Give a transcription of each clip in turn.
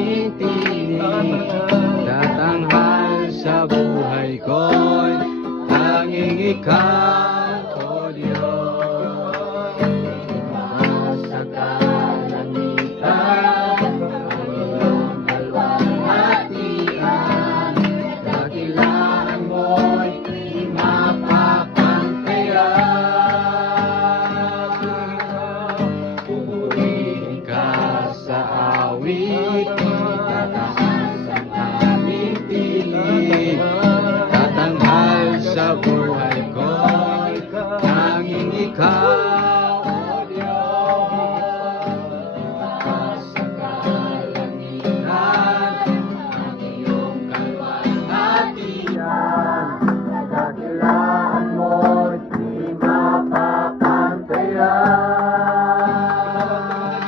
aming tinig. Tatanghal sa buhay ko'y tanging ikaw, O Diyos. Sa kalangitan, ang iyong kalwalhatian, dakilaan mo'y di mapapangkayan. Pupurihin ka sa awit, tataas ang aming tinig. Tatanghal sa buhay ko'y tanging ikaw, O Diyos. Sa kalangitan, ang iyong kalwalhatian, dakilaan mo'y di mapapangkayan.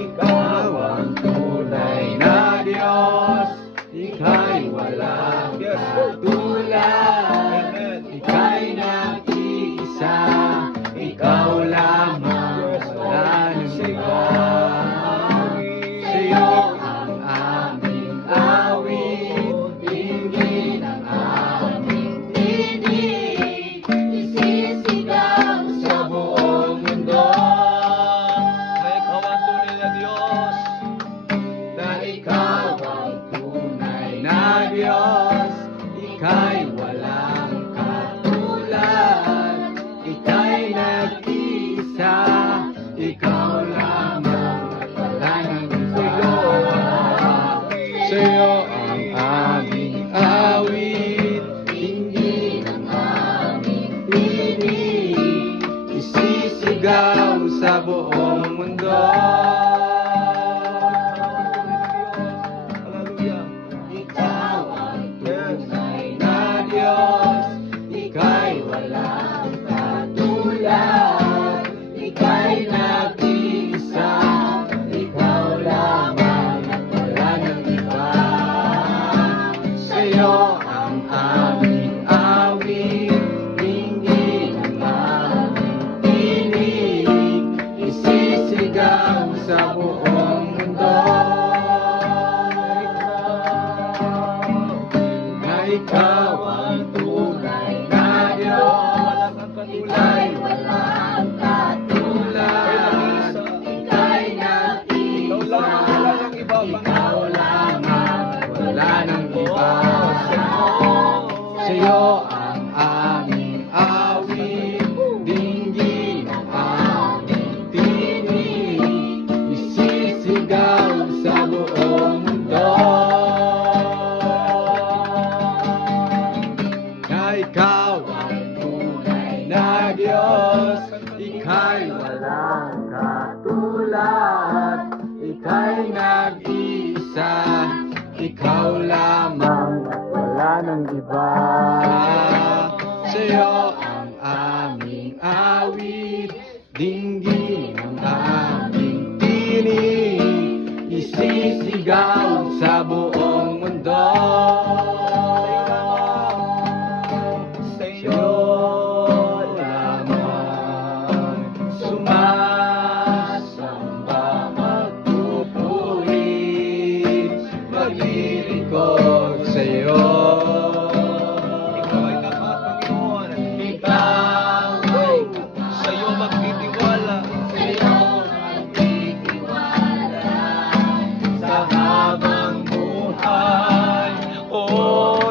Ikaw ang tunay na Diyos, ika'y walang katulad, ika'y nag-iisa, ikaw lamang, wala nang iba. Sa'yo ang aming awit, dinggin ang aming tinig, isisigaw sa buong mundo. Na ikaw ang tunay na Diyos, na ikaw ang tunay na Diyos, ika'y walang katulad, ika'y nag-iisa, ikaw lamang at wala nang iba. Sa'yo ang aming awit, dinggin ang aming tinig, isisigaw sa buong mundo. Ikaw ang tunay na Diyos, ika'y walang katulad, ika'y nag-iisa, ikaw lamang at wala nang iba. Sa'yo ang aming awit, dinggin ang aming tinig, isisigaw sa buong mundo. Na ikaw ang tunay na Diyos, ika'y walang katulad, ika'y nag-iisa, ikaw lamang, wala nang iba. Sa'yo ang aming awit, dinggin ang aming tinig, isisigaw sa buong mundo. Na ikaw ang tunay na Diyos, ika'y walang katulad, ika'y nag-iisa, ikaw lamang at wala nang iba. Sa'yo ang aming awit, dinggin ang aming tinig, isisigaw sa buong mundo. Sa'yo lamang sumasamba, magpupuri, maglilingkod sa'yo. Ikaw ay tapat, Panginoon. Ikaw ay sa'yo magtitiwala. Sa'yo magtitiwala sa habang buhay. O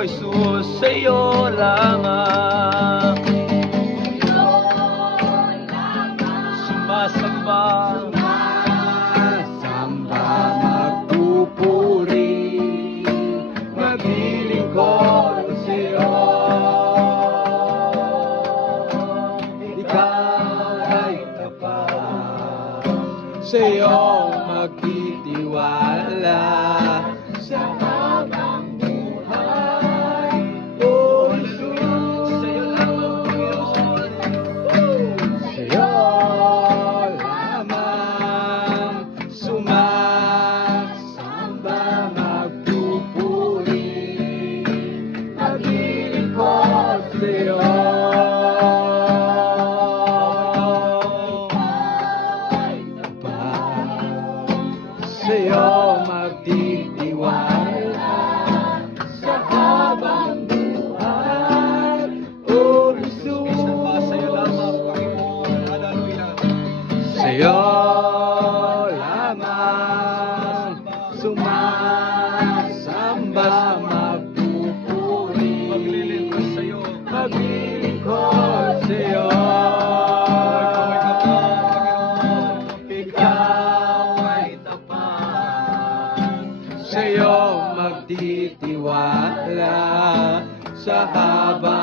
Jesus, sa'yo lamang sumasamba, magpupuri, maglilingkod sa'yo. Ikaw ay tapat, sa'yo magtitiwala sa habang buhay. O Jesus, sa'yo lamang, Panginoon. Sa'yo lamang sumasamba, magpupuri, maglilingkod sa'yo. sa'yo lamang sumasamba, magpupuri, Maglilingkod sa'yo. maglilingkod sa'yo. Ikaw ay tapat, sa'yo magtitiwala sa haba